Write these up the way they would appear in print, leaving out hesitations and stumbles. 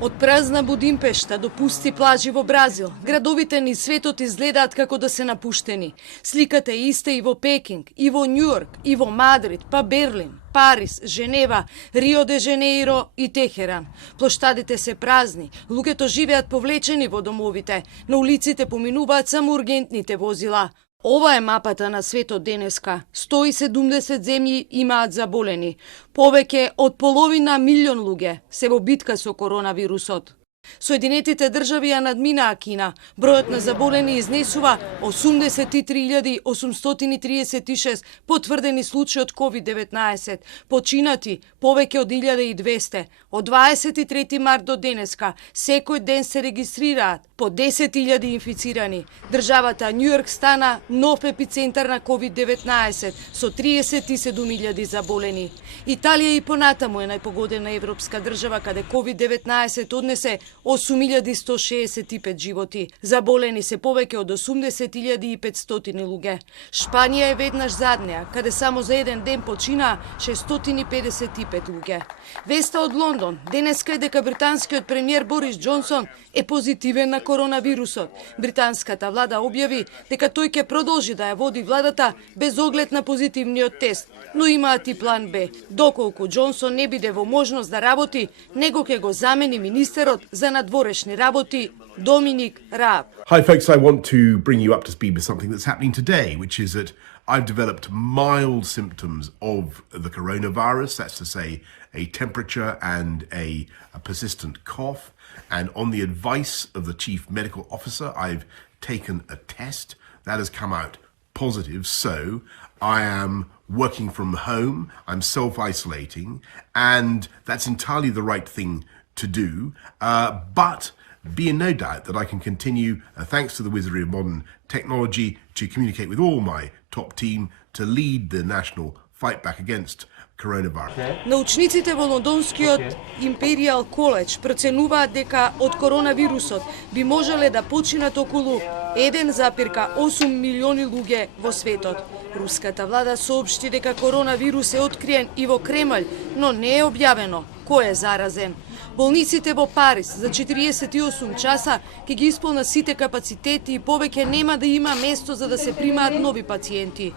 Од празна Будимпешта до пусти плажи во Бразил, градовите низ светот изгледаат како да се напуштени. Сликата е иста и во Пекинг, и во Њујорк, и во Мадрид, па Берлин, Париз, Женева, Рио де Женеиро и Техеран. Плоштадите се празни, луѓето живеат повлечени во домовите, на улиците поминуваат само ургентните возила. Ова е мапата на светот денеска. 170 земји имаат заболени. Повеќе од половина милион луѓе се во битка со коронавирусот. Соединетите држави ја надминаа Кина. Бројот на заболени изнесува 83.836 потврдени случаи од COVID-19, починати повеќе од 1200. Од 23 март до денеска секој ден се регистрираат по 10.000 инфицирани. Државата Њујорк стана нов епицентар на COVID-19 со 37.000 заболени. Италија и понатаму е најпогодена европска држава каде COVID-19 однесе 8.165 животи. Заболени се повеќе од 80.500 луѓе. Шпанија е веднаш заднеа, каде само за еден ден починаа 655 луѓе. Веста од Лондон денеска е дека британскиот премиер Борис Џонсон е позитивен на коронавирусот. Британската влада објави дека тој ќе продолжи да ја води владата без оглед на позитивниот тест, но имаат и план Б. Доколку Џонсон не биде во можност да работи, него ќе го замени министерот за надворешни работи Доминик Рааб. Hi folks, I want to bring you up to speed with something that's happening today, which is that I've developed mild symptoms of the coronavirus, that's to say a temperature and a persistent cough. And on the advice of the chief medical officer, I've taken a test that has come out positive. So I am working from home, I'm self-isolating, and that's entirely the right thing to do. But be in no doubt that I can continue, thanks to the wizardry of modern technology, to communicate with all my top team to lead the national fight back against coronavirus. Научниците во Лондонскиот Imperial College проценуваат дека од коронавирусот би можеле да починат околу 1,8 милиони луѓе во светот. Руската влада соопшти дека коронавирус е откриен и во Кремљ, но не е објавено кој е заразен. Болниците во Париз за 48 часа ќе ги исполнат сите капацитети и повеќе нема да има место за да се примаат нови пациенти.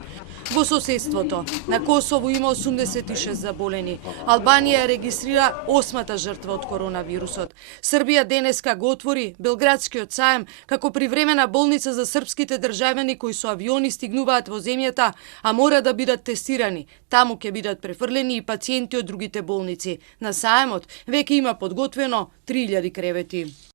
Во соседството на Косово има 86 заболени. Албанија регистрира 8-та жртва од коронавирусот. Србија денеска го отвори Белградскиот саем како привремена болница за српските државјани кои со авиони стигнуваат во земјата, а мора да бидат тестирани. Таму ќе бидат префрлени и пациенти од другите болници. На саемот веќе има подготвено 3000 кревети.